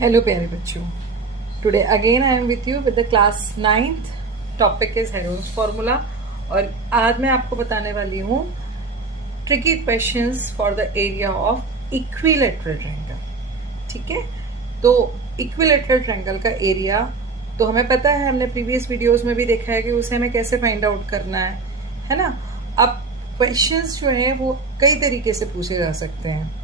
Hello प्यारे बच्चों, today again I am with you with the class 9th। Topic is Heron's formula और आज मैं आपको बताने वाली हूँ tricky questions for the area of equilateral triangle. ठीक है, तो इक्विलेटरल ट्रायंगल का एरिया तो हमें पता है, हमने प्रीवियस वीडियोस में भी देखा है कि उसे हमें कैसे फाइंड आउट करना है ना। अब क्वेश्चंस जो है वो कई तरीके से पूछे जा सकते हैं।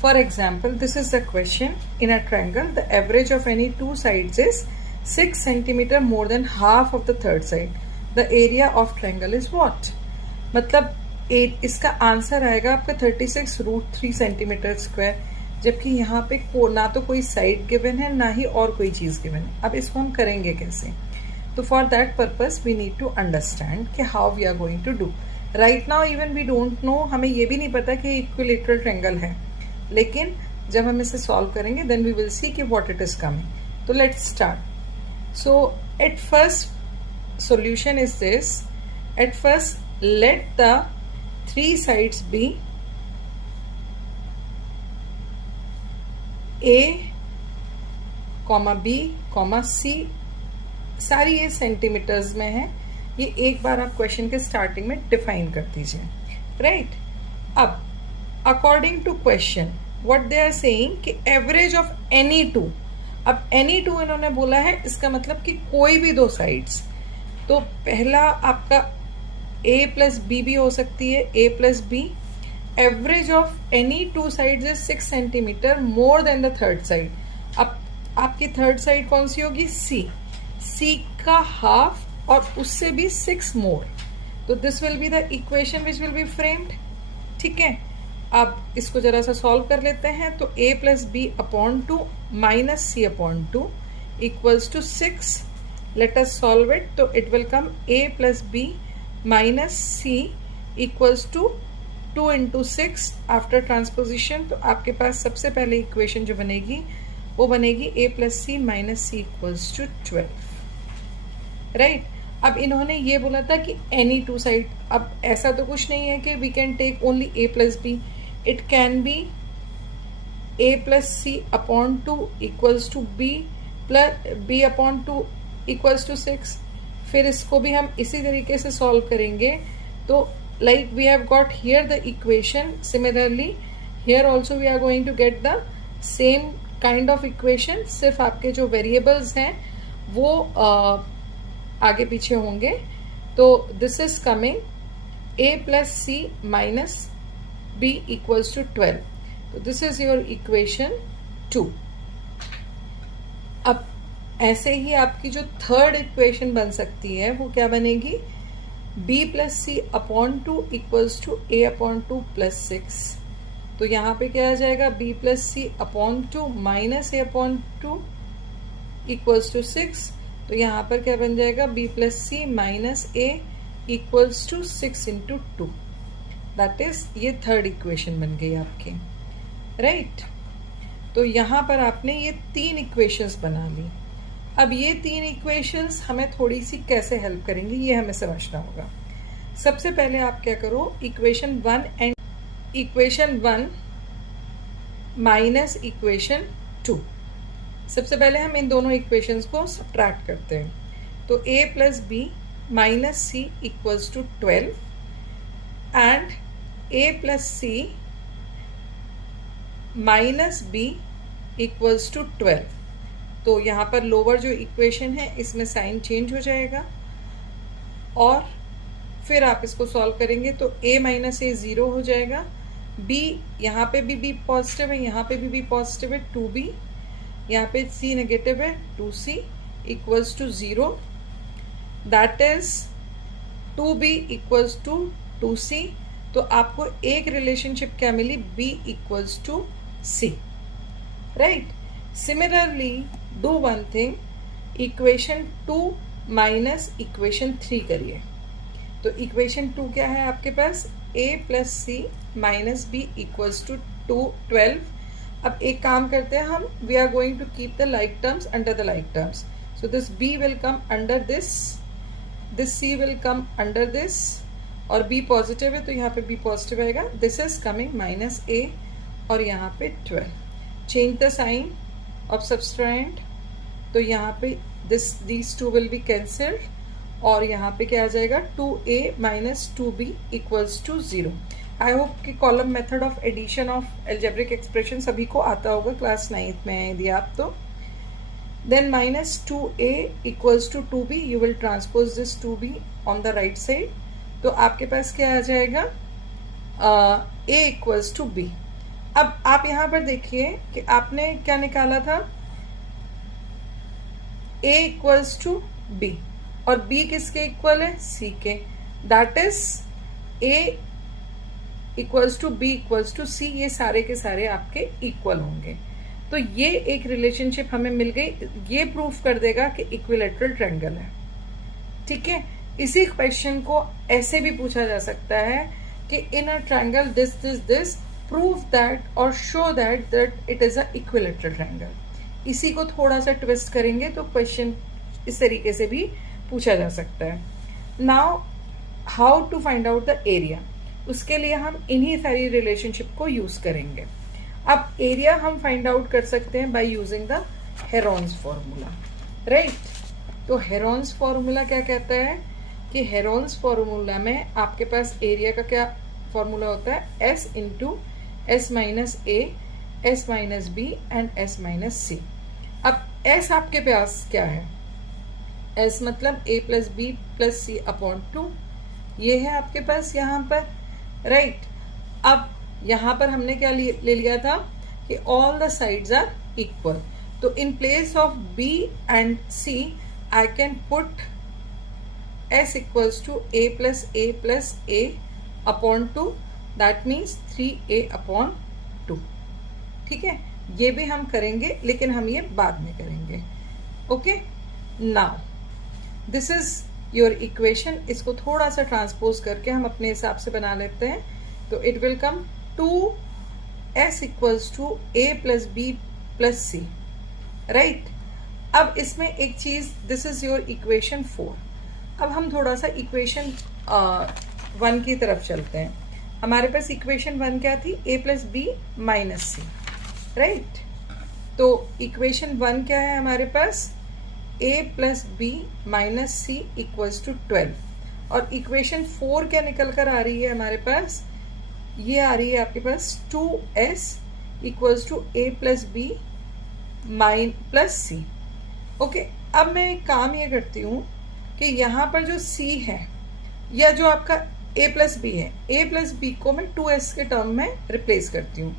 For example, this is the question: in a triangle, the average of any two sides is 6 centimeter more than half of the third side. The area of triangle is what? मतलब इसका आंसर आएगा आपका 36√3 centimetre square, जबकि यहाँ पे ना तो कोई साइड गिवन है ना ही और कोई चीज गिवन है। अब इसको हम करेंगे कैसे? तो for that purpose we need to understand कि how we are going to do. Right now even we don't know, हमें ये भी नहीं पता कि इक्विलेटरल ट्रायंगल है, लेकिन जब हम इसे सॉल्व करेंगे देन वी विल सी कि व्हाट इट इज कमिंग। तो let's start. So at first solution is this. At first let the three sides be A comma B comma C. सारी ये सेंटीमीटर्स में है। ये एक बार आप क्वेश्चन के स्टार्टिंग में डिफाइन कर दीजिए, राइट। अब according to question what they are saying कि एवरेज ऑफ एनी टू। अब एनी टू इन्होंने बोला है, इसका मतलब कि कोई भी दो साइड्स। तो पहला आपका ए प्लस बी भी हो सकती है, A plus B. Average of any two sides is 6 centimetre more than the third side. अब आपकी थर्ड साइड कौन सी होगी? सी। सी का हाफ और उससे भी 6 मोर। तो this will be the equation which will be framed. ठीक है, अब इसको जरा सा सॉल्व कर लेते हैं। तो a plus B upon 2 minus C upon 2 equals to 6। Let us solve it. तो it will come a plus B minus C equals to 2 into 6 after transposition. तो आपके पास सबसे पहले इक्वेशन जो बनेगी वो बनेगी a plus C minus C equals to 12, right. अब इन्होंने ये बोला था कि एनी टू साइड। अब ऐसा तो कुछ नहीं है कि we can take only a plus B. It can be a plus C upon 2 equals to b plus b upon 2 equals to 6। फिर इसको भी हम इसी तरीके से सॉल्व करेंगे। तो like we have got here the equation, similarly here also we are going to get the same kind of equation. सिर्फ आपके जो वेरिएबल्स हैं वो आगे पीछे होंगे। तो this is coming a plus C minus b equals to 12। तो दिस इज योर इक्वेशन 2। अब ऐसे ही आपकी जो थर्ड इक्वेशन बन सकती है वो क्या बनेगी? b plus C upon 2 equals to a upon 2 plus 6। तो यहाँ पे क्या आ जाएगा? b plus C upon 2 minus a upon 2 equals to 6। तो यहाँ पर क्या बन जाएगा? b plus C minus a equals to 6 into 2। That is ये थर्ड इक्वेशन बन गई आपकी, राइट। तो यहाँ पर आपने ये तीन इक्वेशंस बना ली। अब ये तीन इक्वेशंस हमें थोड़ी सी कैसे हेल्प करेंगी ये हमें समझना होगा। सबसे पहले आप क्या करो, इक्वेशन 1 माइनस इक्वेशन 2। सबसे पहले हम इन दोनों इक्वेशंस को सब्ट्रैक्ट करते हैं। तो a plus B minus C equals to 12 and a plus C minus b equals to 12। तो यहाँ पर लोअर जो इक्वेशन है इसमें साइन चेंज हो जाएगा और फिर आप इसको सॉल्व करेंगे। तो a माइनस ए 0 हो जाएगा, b यहाँ पे भी b पॉजिटिव है, यहाँ पे भी b पॉजिटिव है, 2b, यहाँ पे c नेगेटिव है, 2c equals to 0। That is 2b equals to 2c। तो आपको एक रिलेशनशिप क्या मिली? b equals to c, right. Similarly do one thing, equation 2 minus equation 3 करिए। तो इक्वेशन 2 क्या है आपके पास? a plus C minus B equals to 12। अब एक काम करते हैं हम, we are going to keep the like terms under the like terms. So this b will come under this c will come under this, और b positive है तो यहाँ पे b पॉजिटिव आएगा। This is coming minus a और यहाँ पे 12। Change the sign, of सबस्ट्रेंड, तो यहाँ पे these two will be cancelled और यहाँ पे क्या आ जाएगा 2a minus 2b equals to 0। I hope कि column method of addition of algebraic expression सभी को आता होगा, क्लास 9th में यदि आप तो। Then minus 2a equals to 2b, you will transpose this 2b on the right side, तो आपके पास क्या आ जाएगा a इक्वल्स टू b। अब आप यहाँ पर देखिए कि आपने क्या निकाला था, a इक्वल्स टू b और b किसके इक्वल है, c के, that is a equals to b equals to c, ये सारे के सारे आपके इक्वल होंगे। तो ये एक रिलेशनशिप हमें मिल गई, ये प्रूफ कर देगा कि इक्विलेटरल ट्रायंगल है। ठीक है, इसी क्वेश्चन को ऐसे भी पूछा जा सकता है कि in a triangle this this this prove that और show that it is a equilateral triangle. इसी को थोड़ा सा ट्विस्ट करेंगे तो क्वेश्चन इस तरीके से भी पूछा जा सकता है। Now how to find out the area, उसके लिए हम इन्हीं सारी रिलेशनशिप को यूज करेंगे। अब एरिया हम फाइंड आउट कर सकते हैं by using the Heron's formula, right. तो हेरोन्स फॉर्मूला क्या कहता है कि हेरोन्स फॉर्मूला में आपके पास एरिया का क्या फॉर्मूला होता है, s into s minus a, s minus b and s minus c. अब एस आपके पास क्या है, एस मतलब a plus B plus C upon 2, ये है आपके पास यहाँ पर, राइट। अब यहाँ पर हमने क्या ले लिया था कि all the sides are equal, तो in place of b and c I can put s equals to a plus a upon 2, that means 3a upon 2। ठीक है, ये भी हम करेंगे लेकिन हम ये बाद में करेंगे। Okay, now this is your equation, इसको थोड़ा सा ट्रांसपोज करके हम अपने हिसाब से बना लेते हैं। तो it will come 2s equals to a plus B plus C, right. अब इसमें एक चीज, दिस इज योर इक्वेशन 4। अब हम थोड़ा सा इक्वेशन 1 की तरफ चलते हैं। हमारे पास इक्वेशन 1 क्या थी, a plus B minus C, right. तो इक्वेशन 1 क्या है हमारे पास, a plus B minus C equals to 12। और इक्वेशन 4 क्या निकल कर आ रही है हमारे पास, ये आ रही है आपके पास 2s equals to a plus B plus C. Okay, अब मैं एक काम ये करती हूँ कि यहाँ पर जो c है या जो आपका a प्लस बी है, a प्लस बी को मैं 2s के टर्म में रिप्लेस करती हूँ।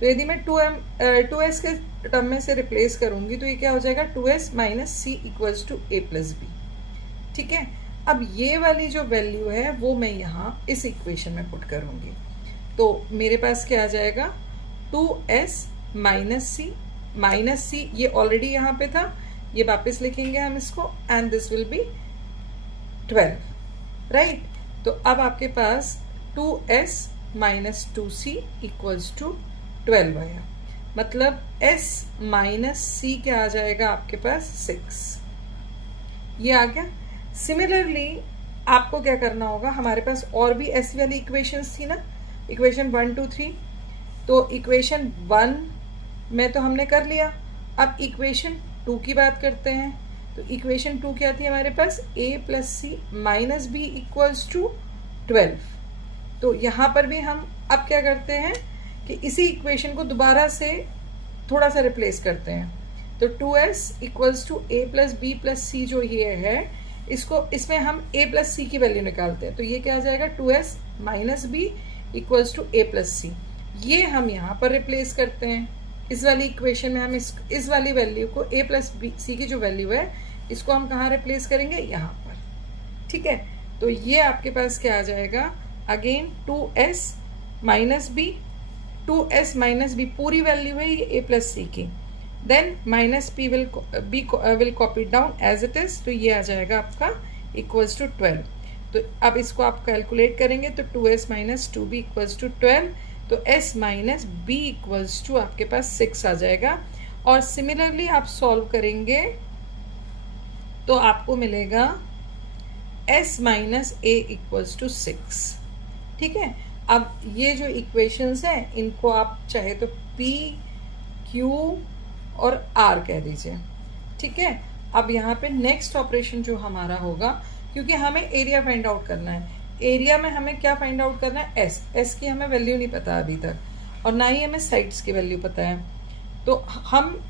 तो यदि मैं 2s के टर्म में से रिप्लेस करूंगी तो ये क्या हो जाएगा, 2s minus C equals to a plus B. ठीक है, अब ये वाली जो वैल्यू है वो मैं यहाँ इस इक्वेशन में पुट करूंगी, तो मेरे पास क्या आ जाएगा 2s माइनस सी, ये ऑलरेडी यहाँ पे था, ये वापस लिखेंगे हम इसको, and this will be 12, right. तो अब आपके पास 2s minus 2c equals to 12 आया, मतलब s माइनस सी क्या आ जाएगा आपके पास 6, ये आ गया। सिमिलरली आपको क्या करना होगा, हमारे पास और भी ऐसी वाली इक्वेशंस थी ना, इक्वेशन 1 2 3, तो इक्वेशन 1 में तो हमने कर लिया। अब इक्वेशन 2 की बात करते हैं, तो इक्वेशन 2 क्या थी हमारे पास, a plus C minus B equals to 12। तो यहाँ पर भी हम अब क्या करते हैं कि इसी इक्वेशन को दोबारा से थोड़ा सा रिप्लेस करते हैं। तो 2s equals to a plus B plus c, जो ये है इसको, इसमें हम a प्लस सी की वैल्यू निकालते हैं, तो ये क्या आ जाएगा 2s minus B equals to a plus c. ये हम यहाँ पर रिप्लेस करते हैं, इस वाली इक्वेशन में हम इस वाली वैल्यू को a प्लस बी सी की जो वैल्यू है इसको हम कहाँ रिप्लेस करेंगे, यहाँ पर। ठीक है, तो ये आपके पास क्या आ जाएगा, again 2s minus B, 2s minus B पूरी वैल्यू है ये a प्लस सी की, then minus p will copy down as it is, तो ये आ जाएगा आपका इक्वल्स टू 12। तो अब इसको आप कैलकुलेट करेंगे तो 2s minus 2b equals to 12, तो s minus b equals to आपके पास 6 आ जाएगा। और सिमिलरली आप सॉल्व करेंगे तो आपको मिलेगा s minus a equals to 6। ठीक है, अब ये जो इक्वेशंस हैं इनको आप चाहे तो p, q और r कह दीजिए, ठीक है। अब यहाँ पे नेक्स्ट ऑपरेशन जो हमारा होगा, क्योंकि हमें एरिया फाइंड आउट करना है, एरिया में हमें क्या फाइंड आउट करना है, एस की हमें वैल्यू नहीं पता अभी तक, और ना ही हमें साइड्स की वैल्यू पता है। तो हम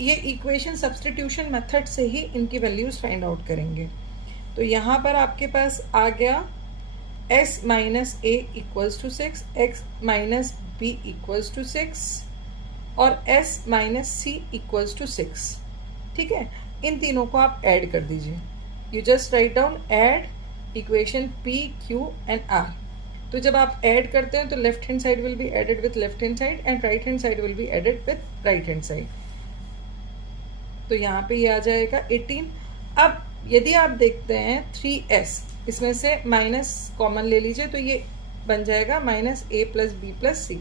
ये इक्वेशन सब्स्टिट्यूशन मेथड से ही इनकी वैल्यूज फाइंड आउट करेंगे। तो यहाँ पर आपके पास आ गया s minus A equals to 6, x minus B equals to 6 और s minus C equals to 6, ठीक है। इन तीनों को आप ऐड कर दीजिए। You just write down add equation p, q and r। तो जब आप ऐड करते हैं तो left hand side will be added with left hand side and right hand side will be added with right hand side. तो यहाँ पे ये आ जाएगा 18। अब यदि आप देखते हैं 3s, इसमें से माइनस कॉमन ले लीजिए तो ये बन जाएगा minus a plus B plus c.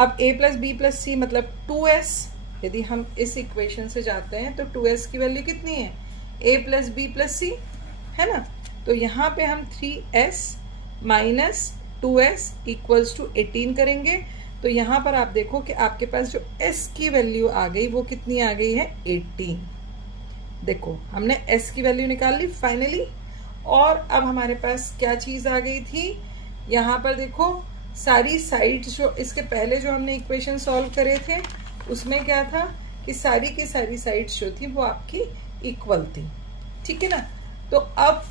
अब a plus B plus c मतलब 2s। यदि हम इस इक्वेशन से जाते हैं तो 2s की वैल्यू कितनी है, a प्लस बी प्लस सी, है ना। तो यहाँ पे हम 3s minus 2s equals to 18 करेंगे। तो यहाँ पर आप देखो कि आपके पास जो s की वैल्यू आ गई वो कितनी आ गई है, 18। देखो हमने s की वैल्यू निकाल ली फाइनली। और अब हमारे पास क्या चीज आ गई थी, यहाँ पर देखो सारी साइड्स जो इसके पहले जो हमने इक्वेशन सॉल्व करे थे उसमें क्या था कि सारी की सारी साइड्स जो थी वो आपकी इक्वल थी, ठीक है ना। तो अब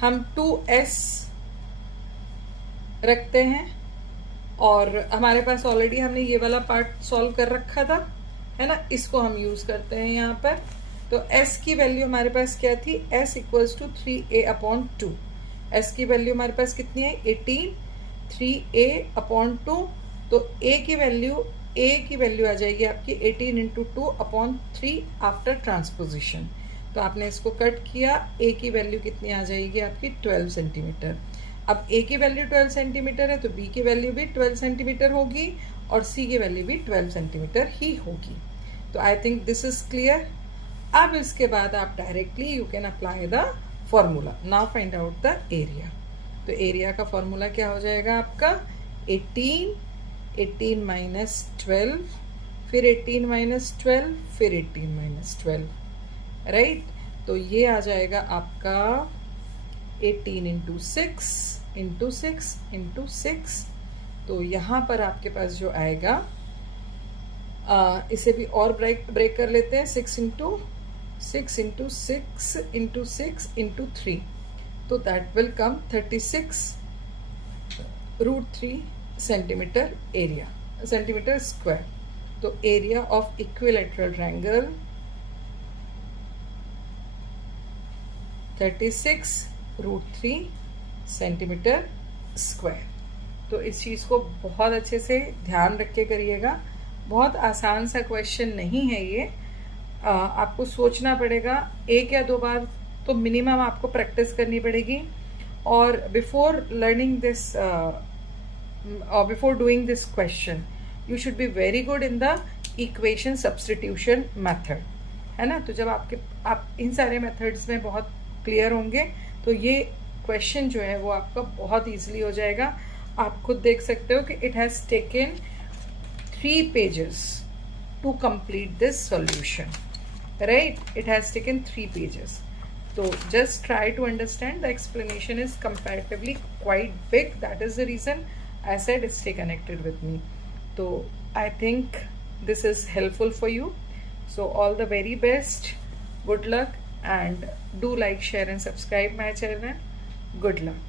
हम 2s रखते हैं और हमारे पास ऑलरेडी हमने ये वाला पार्ट सॉल्व कर रखा था, है ना। इसको हम यूज करते हैं यहाँ पर। तो s की वैल्यू हमारे पास क्या थी, s equals to 3a upon 2। s की वैल्यू हमारे पास कितनी है, 18, 3a अपॉन 2। तो a की वैल्यू आ जाएगी आपकी 18 इंटू 2 अपॉन 3 आफ्टर ट्रांसपोजिशन। तो आपने इसको कट किया, a की वैल्यू कितनी आ जाएगी आपकी 12 सेंटीमीटर। अब a की वैल्यू 12 सेंटीमीटर है तो b की वैल्यू भी 12 सेंटीमीटर होगी और c की वैल्यू भी 12 सेंटीमीटर ही होगी। तो I think this is clear. अब इसके बाद आप directly you can apply the formula. Now find out the area. तो एरिया का फॉर्मूला क्या हो जाएगा आपका, 18 माइनस 12, फिर 18 माइनस 12, फिर 18 माइनस 12, राइट। तो ये आ जाएगा आपका 18 इंटू 6 इंटू 6 इंटू 6। तो यहाँ पर आपके पास जो आएगा, इसे भी और ब्रेक कर लेते हैं, 6 इंटू 6 इंटू 6 इंटू 6 इंटू 3। तो that will come 36√3 centimetre area, centimetre square. तो area of equilateral triangle 36√3 centimetre square. तो इस चीज़ को बहुत अच्छे से ध्यान रख के करिएगा। बहुत आसान सा क्वेश्चन नहीं है ये, आपको सोचना पड़ेगा, एक या दो बार तो मिनिमम आपको प्रैक्टिस करनी पड़ेगी। और before learning this before doing this question you should be very good in the equation substitution method, है ना। तो जब आप इन सारे मेथड्स में बहुत क्लियर होंगे तो ये क्वेश्चन जो है वो आपका बहुत ईजिली हो जाएगा। आप खुद देख सकते हो कि it has taken 3 pages to complete this solution, right? It has taken 3 pages. So just try to understand. The explanation is comparatively quite big. That is the reason I said stay connected with me. So I think this is helpful for you. So all the very best. Good luck and do like, share and subscribe my channel. Good luck.